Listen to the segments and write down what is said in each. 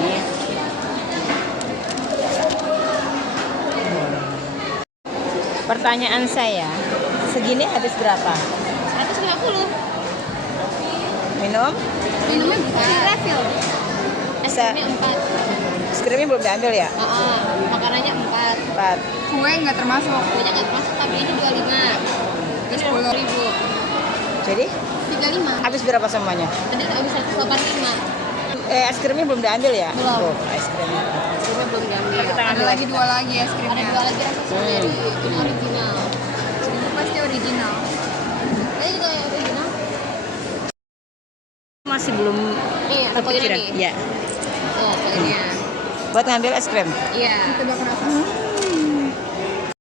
Nih. Pertanyaan saya, segini habis berapa? 150. Minum? Minumnya bukan refill. Es Bisa. krimnya 4. Es krimnya belum diambil ya? Makanannya 4. 4. Kue nggak termasuk. Banyak nggak termasuk, tapi ini 25. Ini 20.000. Jadi 35. habis berapa semuanya? Tadi habis 185. Es krimnya belum diambil ya? Belum. Oh, es krimnya. Sebenarnya belum diambil. Kita Ada ambil lagi 2 lagi es Ada krimnya. 2 lagi rasa strawberry. Ini original. Ini pasti original. Ini juga yang original. Masih belum Iya, kepikiran. nih. Iya. Tuh, poinnya. Buat ngambil es krim. Iya. Tebak rasa.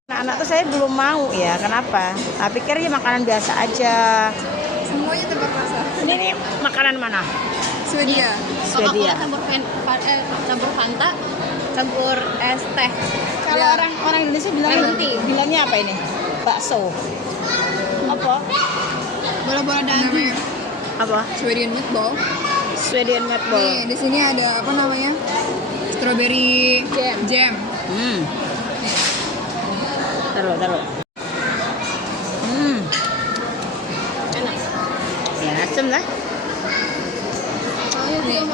Anak-anak tuh saya belum mau ya. Kenapa? Nah, pikir ya makanan biasa aja. Semuanya tebak rasa. Ini nih makanan mana? Swedia. Swedia. Coca-Cola campur Fanta, campur es teh. Kalau Ya. orang Indonesia bilangnya apa ini? Bakso. Apa? Bola-bola daging. Apa? Swedish meatball. Swedish meatball. Nih, di sini ada apa namanya? Strawberry jam. Taruh. Enak. Ya, asem lah. Nih.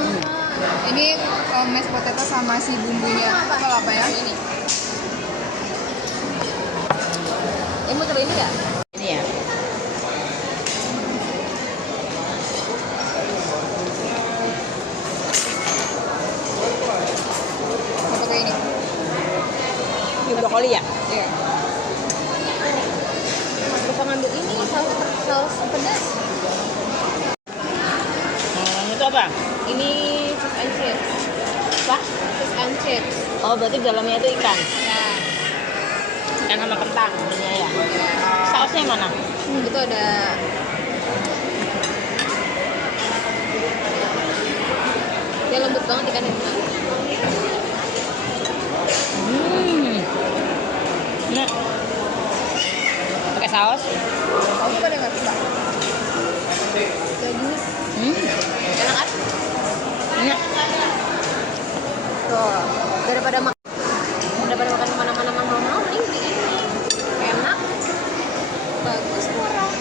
Ini mashed potato sama si bumbunya. Kalau apa ya? Ini. Ini mau coba ini nggak? Ini ya. Apa kayak ini? Ini brokoli ya? Iya. Kita ngambil ini saus pedas. Itu apa? Ini fish and chips. Apa? Fish and chips. Oh, berarti dalamnya itu ikan. Ya. Ikan sama kentang ininya ya. Sausnya mana? Itu ada. Dia lembut banget ikannya. Ini. Pakai saus? Kamu pada nggak suka? Enak kan? Ini. Tuh, daripada makan kemana-mana mahal-mahal, mending di ini. Enak, bagus, murah.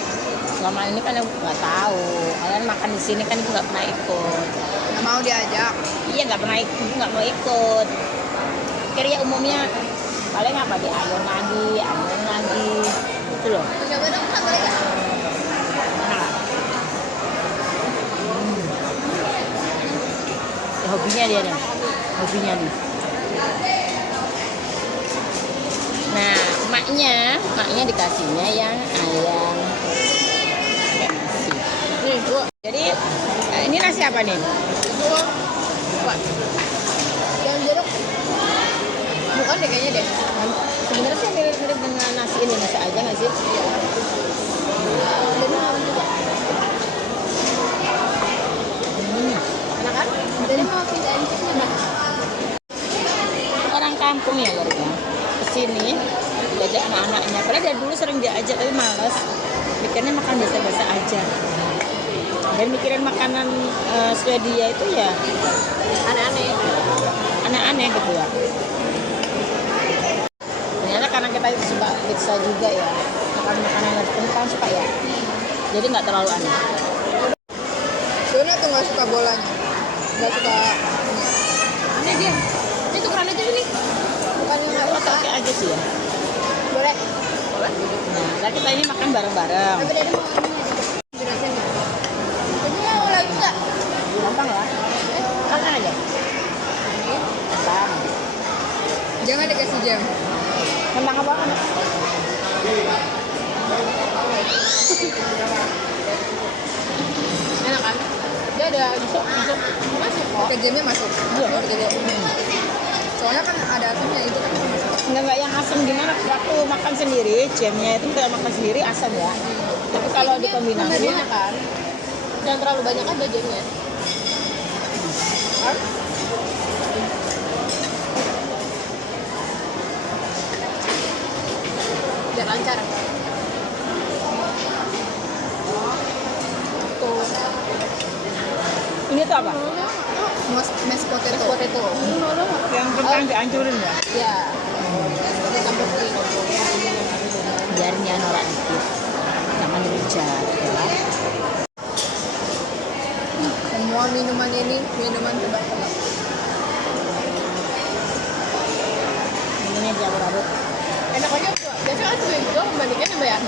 Selama ini kan aku nggak tahu. Kalian makan di sini kan ibu nggak pernah ikut. Nggak mau diajak. Iya nggak pernah ikut, ibu nggak mau ikut. Kira ya umumnya paling apa di ayam lagi, gitu loh. Coba dong, Kak, boleh nggak? Mana nggak? Ya, hobinya dia nih, hobinya nih. Nah, maknya dikasihnya yang ayam pakai nasi. Nih, Bu. Jadi ini nasi apa nih? Itu apa? Yang jeruk. Bukan deh kayaknya deh. Sebenarnya sih mirip-mirip dengan nasi Indonesia aja nggak sih? Jadi mau juga. Enak kan? Jadi mau fish and chips nggak? Orang kampung ya warga kesini diajak sama anaknya. Padahal dari dulu sering diajak tapi males. Mikirnya makan biasa-biasa aja. Dan mikirin makanan Swedia itu ya aneh-aneh gitu ya. Ternyata karena kita itu suka pizza juga ya, makan makanan yang kan suka ya. Jadi nggak terlalu aneh. Sebenarnya tuh nggak suka bolanya. Nggak suka. Ini dia. Ini tukeran aja nih. Bukan yang nggak suka. Oke aja sih ya. Boleh. Nah, kita ini makan bareng-bareng. Tapi dari mau ini aja. Jelasin. Jadi mau lagi nggak? Gampang lah. Makan aja. Gampang. Jangan dikasih jam. Kentang apa kan? Enak kan? Dia ada masuk kok. Ke jamnya masuk. Iya. Soalnya kan ada asamnya itu kan masuk. Nggak yang asam gimana? Waktu makan sendiri, jamnya itu kalau makan sendiri asam ya. Tapi kalau dikombinasi, Enak kan? Jangan terlalu banyak aja jamnya. Kan? Biar lancar. ini tuh apa? Mashed potato. Potato. tuh. Yang kentang dihancurin ya? Ya. Ini campur kuning. Biarnya norak dikit. Jangan dihujat ya. Semua minuman ini minuman tebak-tebak. Ini dia berabut. Enak aja tuh. Biasanya kan juga itu membandingkan ya, Mbak ya.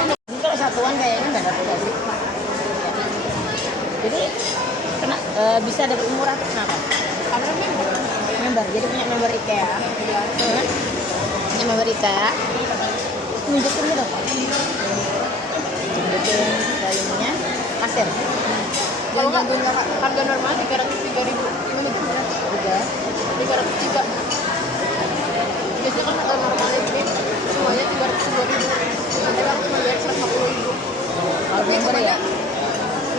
Ini kalau satuan kayaknya nggak dapat sih. Jadi kena bisa dapat murah tuh kenapa? Karena member. Member, jadi punya member IKEA. Punya member IKEA. Nunjukin gitu. Nunjukin volume-nya kasir. Kalau nggak harga normal 303.000. Gimana tuh? Juga 303. Biasanya kan kalau normalnya ini semuanya 302.000. Nanti kan cuma bayar 150.000. kalau member ya.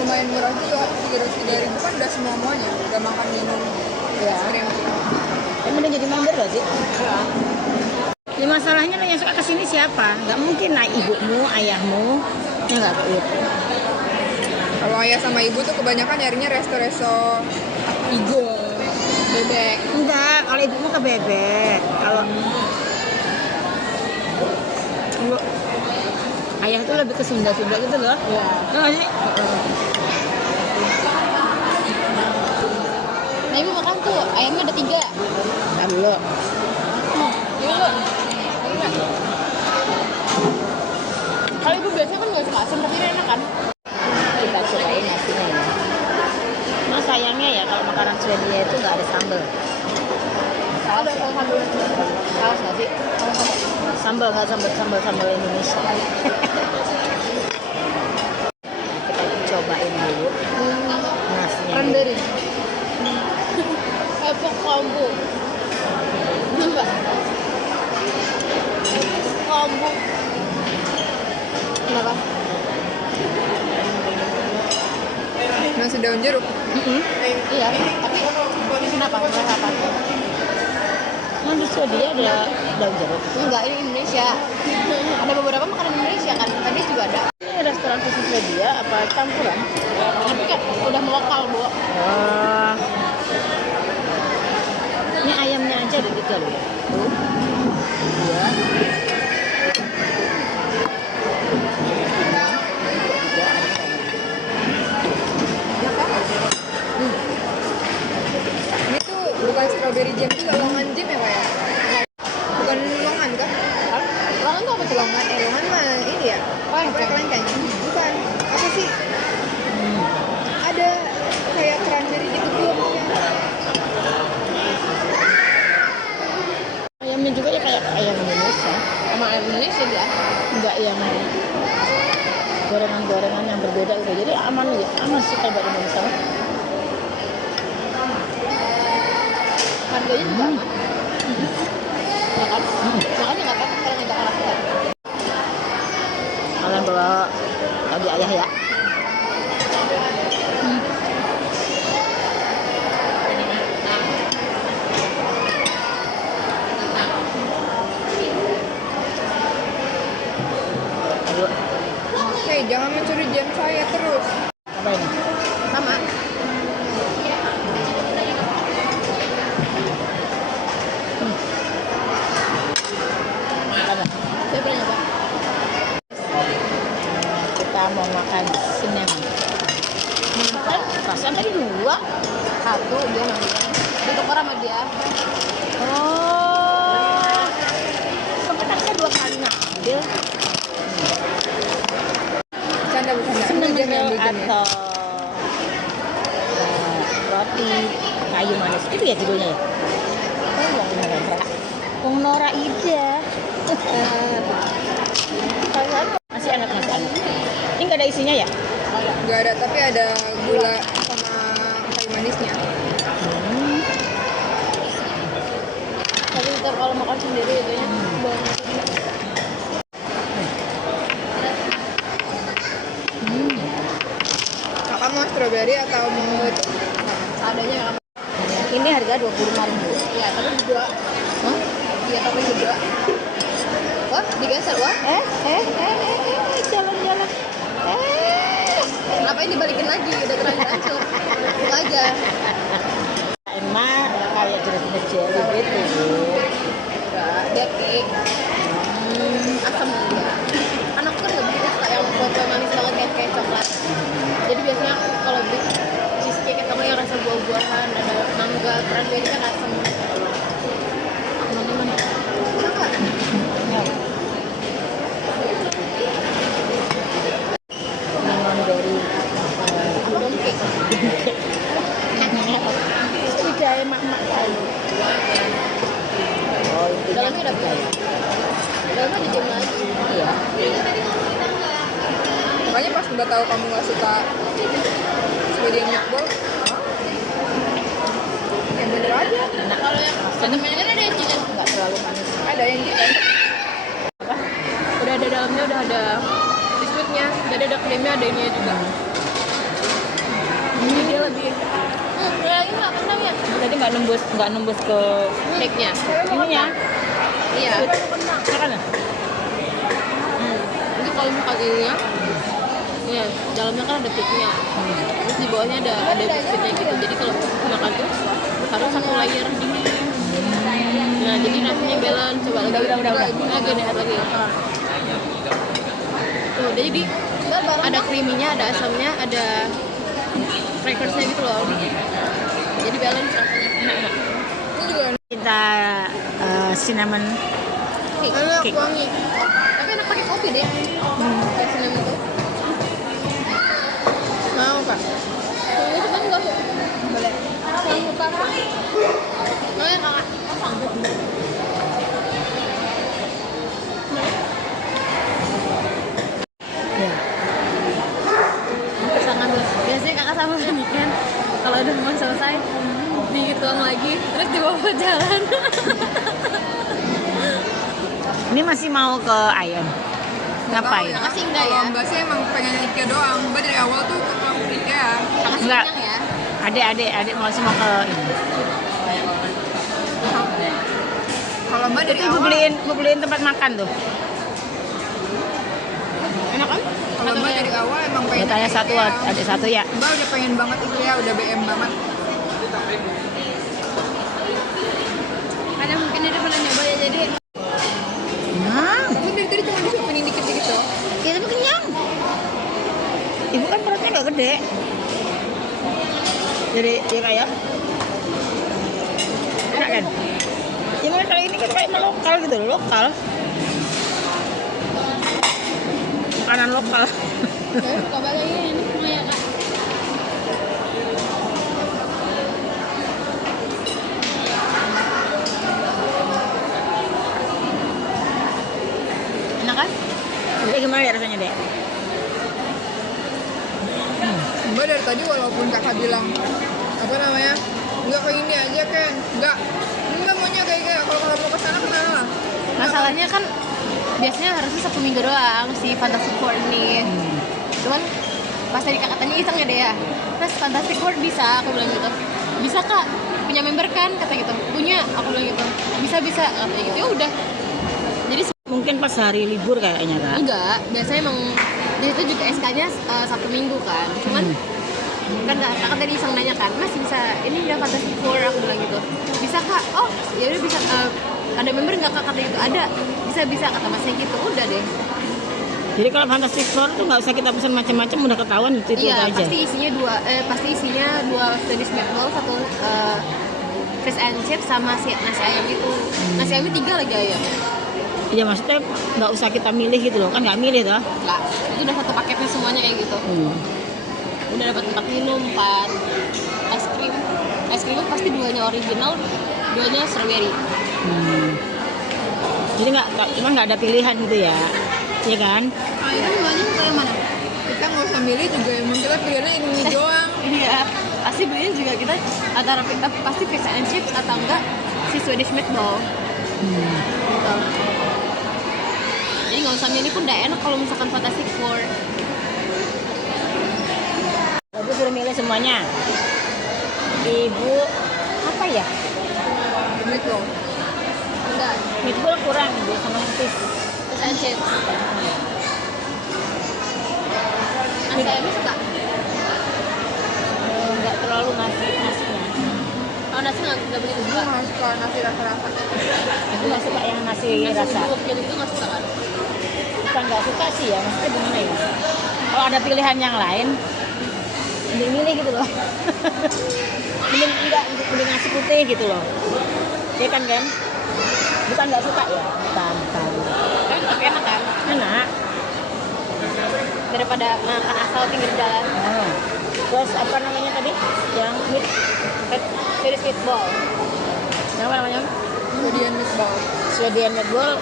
Lumayan murah juga, 303.000 kan udah semuanya, udah makan minum, Ya. krim. Kamu udah jadi member loh sih. Ya masalahnya lo yang suka kesini siapa? Gak mungkin lah ibumu, ayahmu. Ya nggak Ut. Kalau ayah sama ibu tuh kebanyakan nyarinya resto-resto Igo. Bebek. Enggak, kalau ibumu ke bebek. Kalau ayah tuh lebih ke Sunda-Sunda gitu loh. Ya. Nggak sih? Nah ibu makan tuh, ayamnya ada 3. Ntar dulu. Iya Bu. Kalau ibu biasanya kan nggak suka asam, tapi ini enak kan? Kita cobain nasinya ya. Nah sayangnya ya kalau makanan Swedia itu nggak ada sambal. Ada sambal. Saus nggak sih? Sambal nggak sambal Indonesia. Kita cobain dulu nasinya. Renderin. Epok kombu. Coba. Kombu. Kenapa? nasi daun jeruk. Iya, tapi kenapa? Kenapa? Nah di Swedia ada daun jeruk. Enggak, ini Indonesia. Ada beberapa makanan Indonesia kan. Tadi juga ada. Ini restoran khusus Swedia apa campuran? Tapi kan udah melokal, Bu. Wah. Ini ayamnya aja ada 3 loh ya. Tuh. 2. Ini tuh bukan strawberry jam juga, longan jam ya kayak. Bukan longan kan? Longan tuh apa tuh? Longan mah ini ya. Apa kelengkeng? Bukan. Apa sih? Ada kayak cranberry gitu buahnya. Ayamnya juga ya kayak ayam Indonesia. Sama ayam Indonesia dia. Enggak yang gorengan-gorengan yang berbeda gitu. Jadi aman aja. Aman sih kayak Indonesia. Harganya juga aman. Ya kan? Makanya nggak apa-apa kalau nggak kalah ya. Kalian bawa tadi ayah ya. Ayo, Hei, jangan mencuri jam saya terus. apa ini? Sama. Apa? Saya pernah nyoba. Kita mau makan cinnamon. Perasaan tadi 2. Satu dia ngambil. Ditukar sama dia. Oh. Sempat saya 2 kali ngambil. Canda bukan jam Cinnamon yang roll bikin ya. atau roti kayu manis. Itu ya judulnya ya? Oh, yang Nora. Wong Nora Ida. Masih enak. Ini nggak ada isinya ya? Nggak ada, tapi ada gula sama kayu manisnya. Tapi ntar kalau makan sendiri itu ya banget. Kakak mau strawberry atau mau itu? Seadanya ya. Ini harga 25.000. Iya, tapi berdua. Hah? Iya, tapi berdua. Wah, digeser wah. Jalan-jalan. Ngapain dibalikin lagi? Udah terlanjur hancur. Itu aja. Emang kayak jenis-jenis jelly gitu. Enggak, dia cake. Asam dia. Anakku kan nggak begitu suka yang buah manis banget kayak coklat. Jadi biasanya kalau beli cheesecake atau yang rasa buah-buahan, ada mangga, cranberry kan asam. Teman-teman, kenapa? Ya. Lemon dari Almond cake. sudah emak-emak kali. Oh, itu Dalamnya ada apa? Dalamnya ada jam lagi. Iya. Makanya pas udah tahu kamu nggak suka Swedish meatball, ya bener aja. Enak. Kalau yang temennya kan ada yang chicken. Nggak terlalu manis. Ada yang chicken. Udah ada dalamnya, udah ada biskuitnya, udah ada krimnya, ada ininya juga. Ini dia lebih. Udah lagi nggak pernah ya? Tadi nggak nembus ke Cake-nya. ininya. Iya. Makan ya? Itu kalau buka ininya, ya dalamnya kan ada cake-nya. Terus di bawahnya ada biskuitnya gitu. Jadi kalau makan tuh harus satu layer dingin. Nah, jadi rasanya balance. Coba lagi. Udah. Lagi deh, lagi. Tuh, jadi ada creamy-nya, ada asamnya, ada crackers-nya gitu loh. Jadi balance rasanya. Enak. Ini juga Kita cinnamon Enak, cake. wangi. Tapi enak pakai kopi deh. Kayak cinnamon itu. Mau kak? Ini cuma enggak tuh. Boleh. Mau buka kak? Mau ya kakak? Ya. Pasangan loh. Biasanya kakak sama Hani kan kalau udah mau selesai dituang lagi terus dibawa jalan. Ini masih mau ke Ayon. Ngapain? tahu Makasih enggak ya? Kalau Mbak sih emang pengen IKEA doang. Mbak dari awal tuh ke IKEA. Kakak Enggak. kenyang ya. Adik masih mau ke ini. Kalau Mbak dari Itu ibu awal, beliin tempat makan tuh. Enak kan? kalau Mbak dari awal emang pengen Tanya ke satu, IKEA. adik satu ya. Mbak udah pengen banget IKEA, udah BM banget. Karena mungkin dia pernah nyoba ya jadi Nah, Tapi dari tadi cuma disuapin dikit-dikit loh. ya tapi kenyang. Ibu kan perutnya nggak gede. Jadi ya kayak enak kan? Ya mulai kali ini kan kayak lokal gitu loh, lokal. Makanan lokal. coba lagi ini mau ya kak. Enak kan? Jadi gimana ya rasanya dek? Mbak dari tadi walaupun kakak bilang apa namanya, nggak kayak ini aja kan, nggak maunya kayak kalau kamu ke sana kenapa? Masalahnya kan biasanya harusnya 1 minggu doang si Fantastic Four ini. Cuman pas tadi kakak tanya iseng ya deh ya. Mas Fantastic Four bisa, aku bilang gitu. Bisa kak, punya member kan kata gitu. Punya, aku bilang gitu. Bisa katanya gitu. Ya udah. Jadi Mungkin pas hari libur kayaknya kak. enggak, biasanya emang di situ juga SK-nya 1 minggu kan. Cuman kan kakak tadi iseng nanya kan, Mas bisa ini udah Fantastic Four, aku bilang gitu. Bisa kak? Oh ya udah bisa. Ada member nggak kak? Kata gitu ada. Bisa kata masnya gitu. Udah deh. Jadi kalau Fantastic Four tuh nggak usah kita pesan macam-macam, udah ketahuan itu Iya, aja. pasti isinya dua Swedish meatball, satu fish and chips sama nasi ayam itu. Nasi ayamnya 3 lagi ayam. Iya maksudnya nggak usah kita milih gitu loh, kan nggak milih toh. Enggak, itu udah satu paketnya semuanya kayak gitu. Udah dapat 4 minum, 4 es krim. Es krim pasti 2-nya original, 2-nya strawberry. Jadi cuma nggak ada pilihan gitu ya, iya kan? Ah, itu 2-nya suka yang mana? Kita nggak usah milih juga, emang kita pilihannya ini doang. Iya, pasti belinya juga kita antara pasti fish and chips atau enggak si Swedish meatball. Gitu. Jadi nggak usah milih pun udah enak kalau misalkan Fantastic Four. Ibu suruh milih semuanya. Ibu apa ya? Gitu. Enggak, Meatball kurang ibu sama fish. fish and chips. Nasi ayamnya suka? Kalau nasi nggak begitu Gue suka. nggak suka nasi rasa-rasa. Aku nggak suka yang nasi rasa. Jadi itu nggak suka kan? Bukan nggak suka sih ya, maksudnya gimana ya? Kalau ada pilihan yang lain, mending milih gitu loh. mending nasi putih gitu loh. Iya kan kan? Bukan nggak suka ya? Bukan. Tapi enak kan? Enak. Daripada makan asal pinggir jalan. Terus apa namanya tadi? Yang Very meatball. yang apa namanya? Kemudian meatball. Swedian meatball.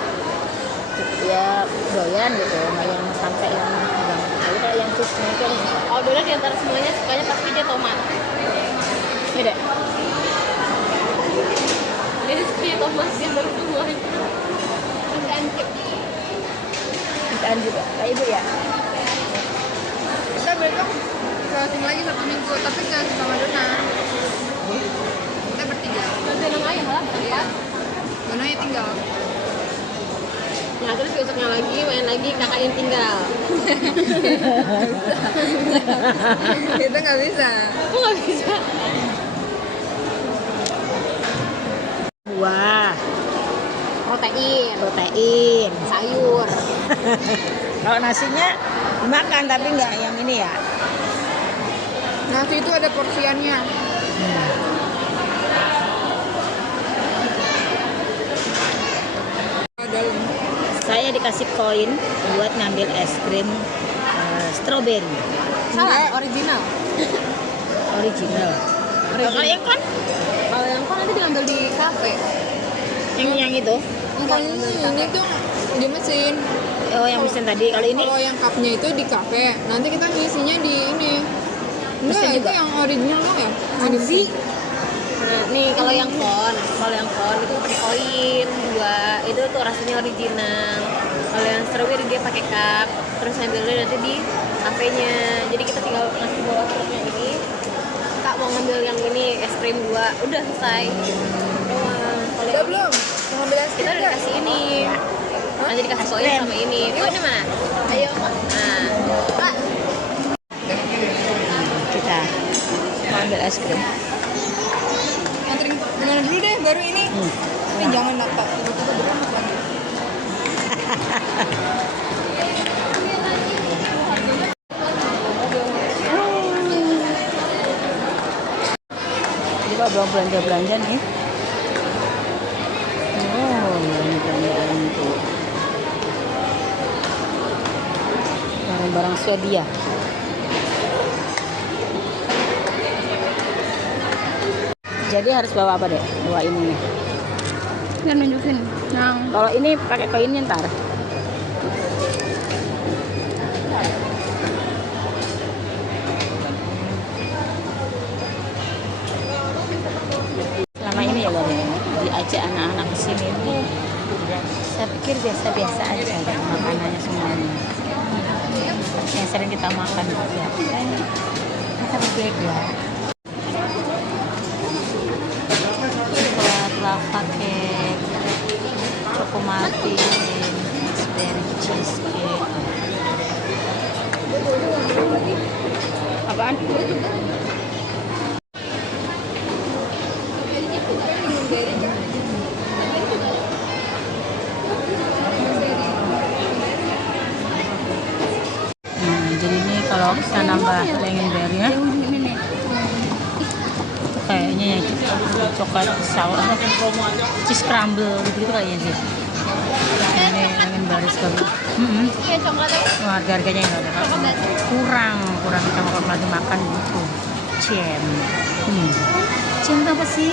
Ya doyan gitu, nggak yang sampai yang enggak. Tapi kalau yang cheese itu Kalau dulu di antara semuanya sukanya pasti dia tomat. ini deh. Jadi sukanya tomat di antara semuanya. Ancip. Dan juga kayak ibu ya. Kita besok ke sini lagi 1 minggu, tapi nggak sama Dona. Kita bertiga. Nanti nang ayam lah. Iya. Dona ya tinggal. Nah terus besoknya lagi main lagi kakak yang tinggal. Kita nggak bisa. Aku nggak bisa. Buah, protein. Sayur. Kalau nasinya dimakan tapi nggak yang ini ya. Nasi itu ada porsiannya. Dalam. Saya dikasih koin buat ngambil es krim strawberry Salah, original. original. Kalau yang kan Kalau yang kan nanti diambil di kafe. yang itu, Bukan ini tuh di mesin. oh yang mesin tadi. Kalau ini Kalau yang cupnya itu di kafe, nanti kita ngisinya di ini. Enggak, Mesin itu juga? yang original lo ya? Anzi. Nah, nih kalau yang kon itu pakai koin 2, itu tuh rasanya original. Kalau yang strawberry dia pakai cup, terus ngambilnya nanti di kafenya. Jadi kita tinggal ngasih bawa truknya ini. Kak mau ngambil yang ini es krim 2, udah selesai. Doang. Kalau Udah yang belum? Mau ambil es kita krim udah nggak? dikasih ini. Nanti dikasih Es koin krim. sama ini. Koinnya mana? Ayo. Nah, Kak. kita mau ambil es krim. Anterin mana dulu deh, baru ini. Ini jangan nata, tiba-tiba beranak lagi. Kita belum belanja nih. Oh, belanjaan tuh. Barang-barang Swedia. Jadi harus bawa apa deh? Bawa ini. Biar nunjukin. Yang Kalau ini pakai koinnya ntar. Selama ini ya loh, diajak anak-anak ke sini itu saya pikir biasa-biasa aja deh, makanannya semuanya. Yang sering kita makan juga. Ternyata berbeda. Buat lava cake, choco muffin, raspberry cheesecake. Apaan? Jadi ini kalau kita nambah lingonberry ya, kayaknya yang coklat sour apa cheese crumble gitu kayaknya sih. Ini lingonberry sekali. Iya coklat. Wah, harganya nggak ada kurang kita mau lagi makan gitu. Cem itu apa sih?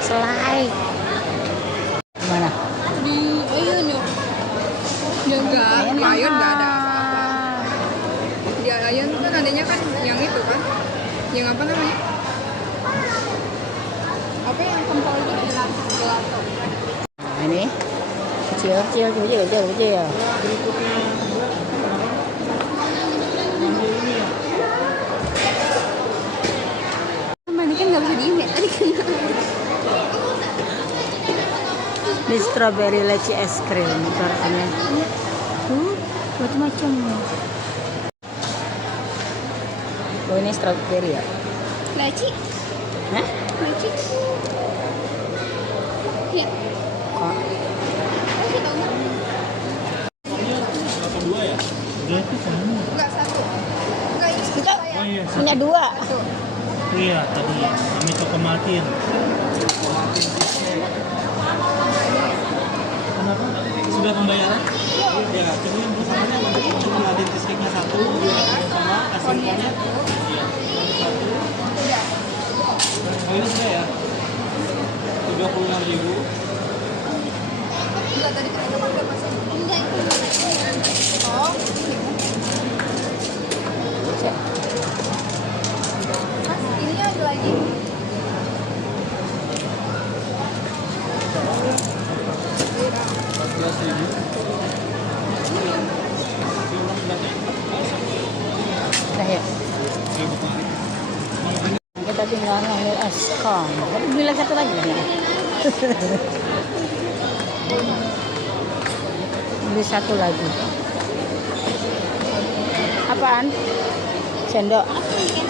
Selai gimana? di ayun yuk. Ya enggak, di ayun enggak ada apa-apa. Di ayun kan adanya kan yang itu kan. Yang apa namanya? Apa yang kempal itu gelato. Nah, ini kecil. Berikutnya Ini kan nggak bisa diem ya tadi kan. Ini strawberry leci es krim itu rasanya. Macam-macam. Oh ini strawberry ya? Leci. Hah? Leci. Iya. Kok Leci tau nggak? Udah itu sama. Enggak satu. Enggak ini kita Oh iya, punya 2. satu. iya tadi kami toko Martin. Kenapa? Sudah pembayaran? Ya, coba yang bersamanya nanti Martin cheesecake-nya 1, sama asinnya. Iya, satu. Oh ini sudah ya? 36.000. Enggak tadi kita udah masuk. Enggak itu. Oh. Mas, ini ada lagi. Nah, ya. Kita tinggal ngambil es krim. Tapi bilang satu lagi ya. Beli satu lagi. Apaan? Sendok. Ya.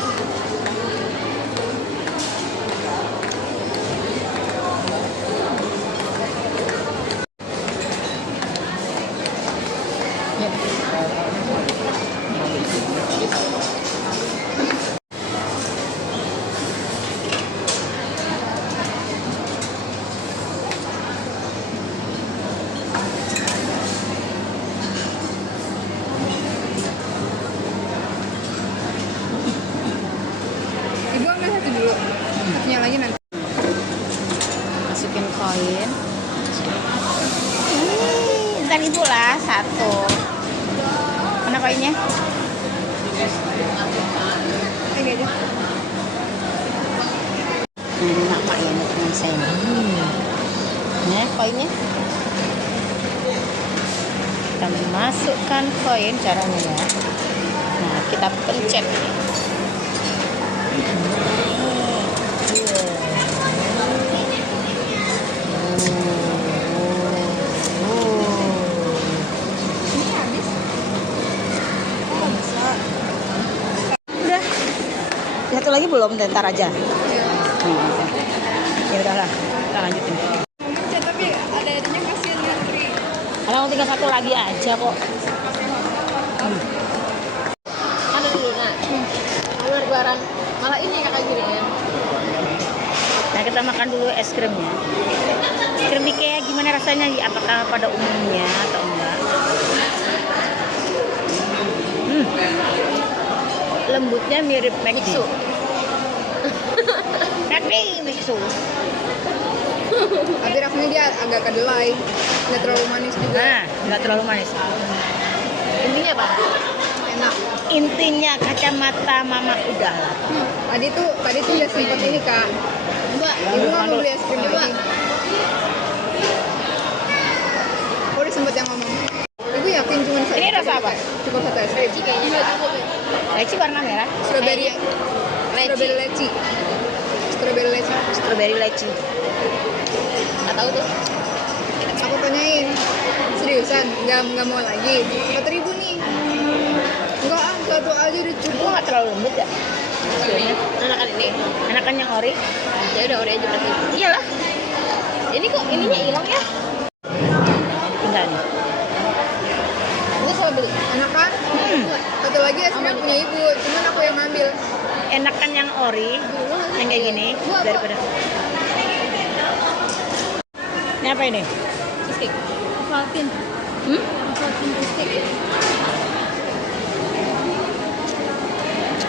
Ibu ambil satu dulu. Satunya lagi nanti. Masukin koin. Ntar ibu lah satu. Mana koinnya? Ini aja. Enak pak ya teman saya. Nah koinnya. Kita masukkan koin caranya ya. Nah kita pencet. Ini habis. Oh, bisa. Udah. Satu lagi belum, ntar aja. Ya udahlah, kita lanjutin. Mencet tapi ada-adanya kasihan ngantri. Kalau tinggal satu lagi aja kok. Ada dulu nak. Keluar barang. Malah ini kakak kirimin. Nah kita makan dulu es krimnya. Es krim Ikea gimana rasanya? Apakah pada umumnya atau enggak? Lembutnya mirip Mixu. Tapi Mixu. Tapi rasanya dia agak kedelai. Nggak terlalu manis juga. Nah, nggak terlalu manis. Intinya apa? Enak. Intinya kacamata mama udah. Tadi tuh udah sempet ini kak. Mbak, Ibu nggak mau beli es krim lagi. Aku udah sempet yang ngomong. Ibu yakin cuma satu? Ini rasa apa? Cukup satu es krim. kayaknya nggak cukup ya. Leci warna merah. Strawberry. Leci. Strawberry leci. Strawberry leci. Strawberry leci. Nggak tahu tuh. Aku tanyain. Seriusan? Nggak mau lagi? 4.000 nih. Enggak ah, satu aja udah Itu cukup. nggak terlalu lembut ya? Sebenarnya. Anakan ini. Enakan yang ori. Ya udah ori aja berarti. Iyalah. Ini kok ininya hilang ya? Tinggal nih. Gue salah beli. Enak kan? Satu lagi es krim punya ibu, cuman aku yang ngambil. Enakan yang ori, yang kayak gini daripada. Ini apa ini? Cheesecake. Valtin. Valtin cheesecake.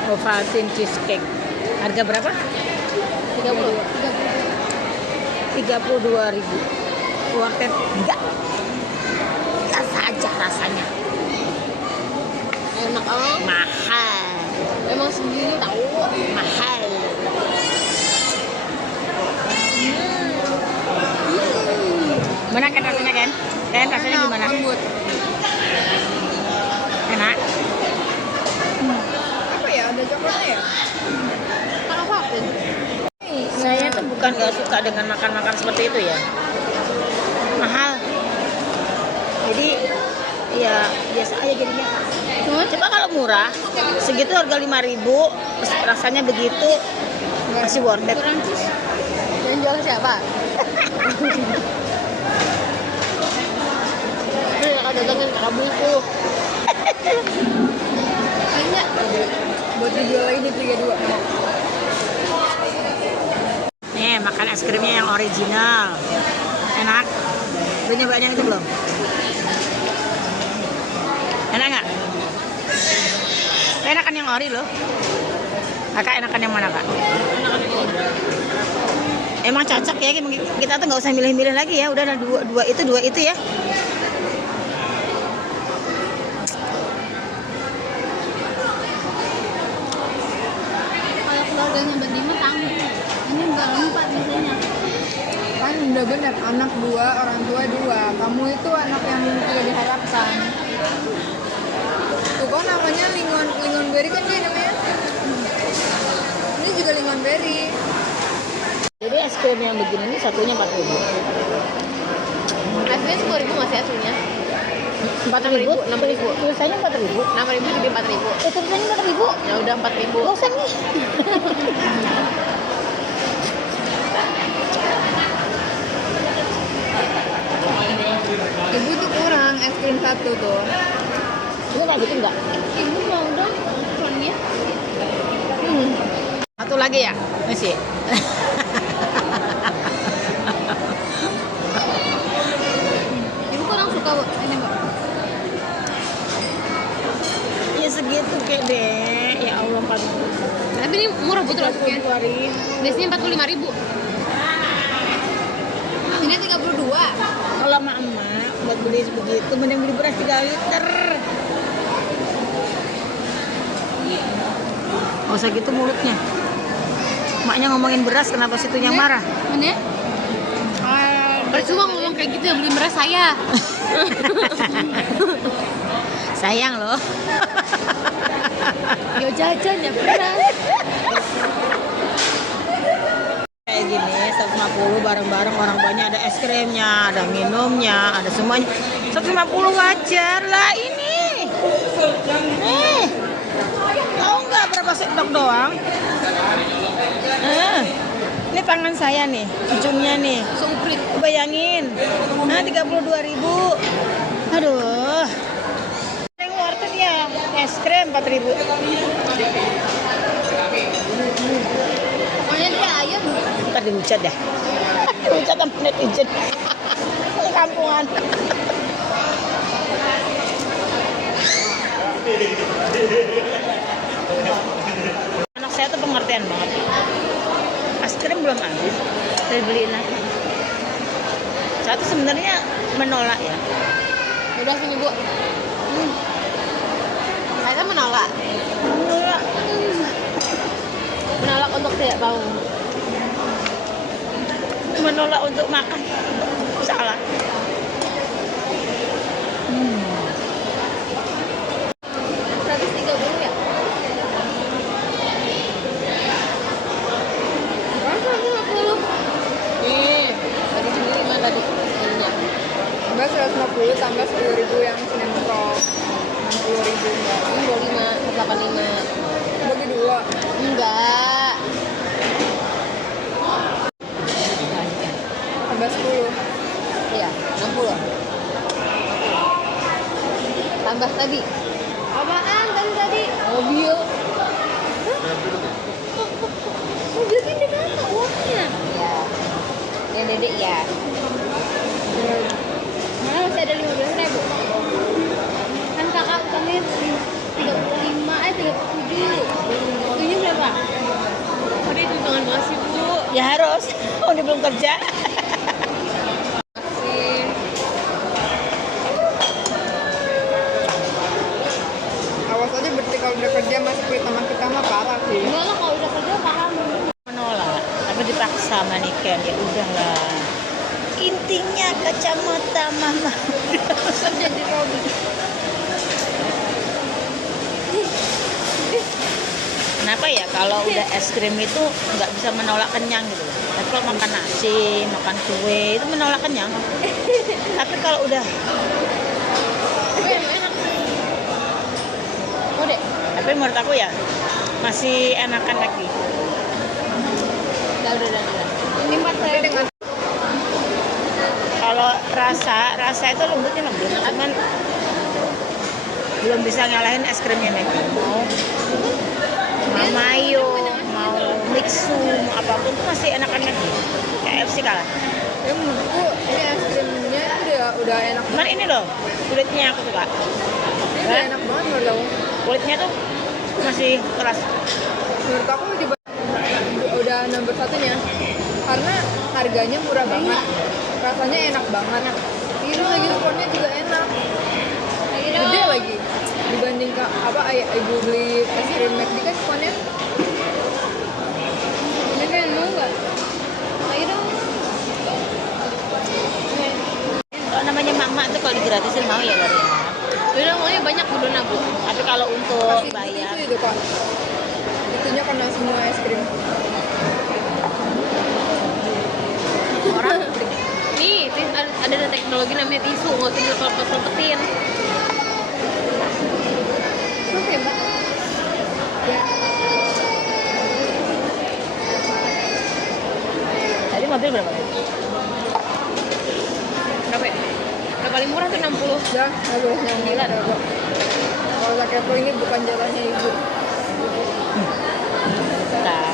Ovaltine cheesecake. Harga berapa? 30. 32.000. Worth it? Enggak. Biasa aja rasanya. Enak ah. Mahal. Emang segini tahu. Mahal. Gimana kan rasanya kan? Kan rasanya gimana? Lembut. Enak. Apa ya? Ada coklatnya ya? Kalau Valtin. Saya tuh bukan nggak suka dengan makan-makan seperti itu ya. Mahal. Jadi ya biasa aja jadinya. Coba kalau murah, segitu harga 5.000, terus rasanya begitu, Masih worth it. kurang cheese. Yang jual siapa? Ini akan datangin kabulku. Kayaknya Buat dijual lagi di 32. Nih, makan es krimnya yang original. Enak. Udah nyobain yang itu belum? Enak nggak? Enakan yang ori loh. Kakak enakan yang mana, Kak? Emang cocok ya, kita tuh nggak usah milih-milih lagi ya. Udah ada dua itu ya. kalau keluarganya berlima tanggung. Ini berempat biasanya. Kan udah bener, anak 2, orang tua 2. Kamu itu anak yang tidak diharapkan. Tuh kok namanya lingon berry kan dia namanya. Ini juga lingon berry. Jadi es krim yang begini ini satunya 4.000. Aslinya 10.000 masih aslinya. 4.000? 6.000. Tulisannya 4.000. 6.000 jadi 4.000. Tulisannya 4.000. Ya udah 4.000. Gak usah nih. Ibu tuh kurang es krim 1 tuh. Ini nggak gitu nggak? Ibu mau dong ukurannya. Satu lagi ya? Masih? Ibu kurang suka ini mbak. Ya segitu kayak deh. Ya Allah 4.000. Tapi ini murah betul harganya. 32.000. Biasanya 45.000. Ini 32. Kalau sama emak buat beli begitu, mending beli beras 3 liter. Gak usah gitu mulutnya. Maknya ngomongin beras, kenapa situnya marah? Mana? Percuma ngomong kayak gitu ya, beli beras saya. Sayang loh. Yo jajan ya beras. Kayak gini 150 bareng-bareng, orang banyak, ada es krimnya, ada minumnya, ada semuanya. 150 wajar lah ini. Tahu nggak berapa sendok doang? Ini tangan saya nih, ujungnya nih. Seuprit. Bayangin. 32.000. Aduh. Yang worth it ya, es krim 4.000. Pokoknya dia ayam. Ntar dihujat dah. Dihujat sama netizen. Kampungan. Anak saya tuh pengertian banget. Es krim belum habis, saya beliin lagi. Saya tuh sebenarnya menolak ya. Udah sini bu. Saya menolak. Menolak. Menolak untuk tidak mau. Menolak untuk makan. Salah. 130 ya? 150. Nih, tadi 5 tadi. Ini. Mbak 150 tambah 10.000 yang sinetron. 60.000 mbak. Ini 25, 185. Bagi 2. Enggak. Tambah 10. Iya, 60. Tambah tadi. Apaan tadi? Mobil. Mobil kan di mana uangnya? Iya. Yang dedek ya. Mana masih ada 15.000? Kan kakak utangnya 35, 37. Ini berapa? Oh, dia hitungan masih bu. Ya harus. Oh, dia belum kerja. Awas aja berarti kalau udah kerja masih kulit teman kita mah parah sih. Enggak lah, kalau udah kerja paham. Menolak. Tapi dipaksa maniken, ya udahlah. Intinya kacamata mama. Kerja di Robi. Kenapa ya kalau udah es krim itu nggak bisa menolak kenyang gitu loh. Tapi kalau makan nasi, makan kue itu menolak kenyang. Tapi kalau udah, Tapi emang enak. Oh deh. tapi menurut aku ya masih enakan lagi. udah. Ini Tapi dengan Kalau rasa itu lembutnya lembut, cuman belum bisa ngalahin es krimnya Maggi. Mau mayo, mau mixu, mau apapun tuh masih enakan Maggi. KFC kalah. ya menurutku ini es krimnya udah enak. Cuman ini loh, kulitnya aku suka. Ini udah enak banget menurut aku. Kulitnya tuh masih keras. Menurut aku udah nomor satunya karena harganya murah banget, rasanya enak banget. Ini lagi tuh pornya juga enak, gede lagi dibanding ibu beli es krim McD kan pornya. Ini kan mau nggak? Ayo dong. Kalau namanya mak-mak tuh kalau digratisin mau ya Lorena. Udah maunya banyak budona bu. Tapi kalau untuk Kasih bayar, itu kak, itunya kena semua es krim. Orang nih ada teknologi namanya tisu, nggak usah dipelopet-pelopetin. Oke mbak. Ya, tadi mobil berapa? Berapa ya? Udah paling murah tuh 60. udah nggak boleh nyanyi lah. Kalau Takepo ini bukan jalannya ibu. Nah,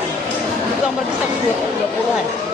uang berkisar 20-an.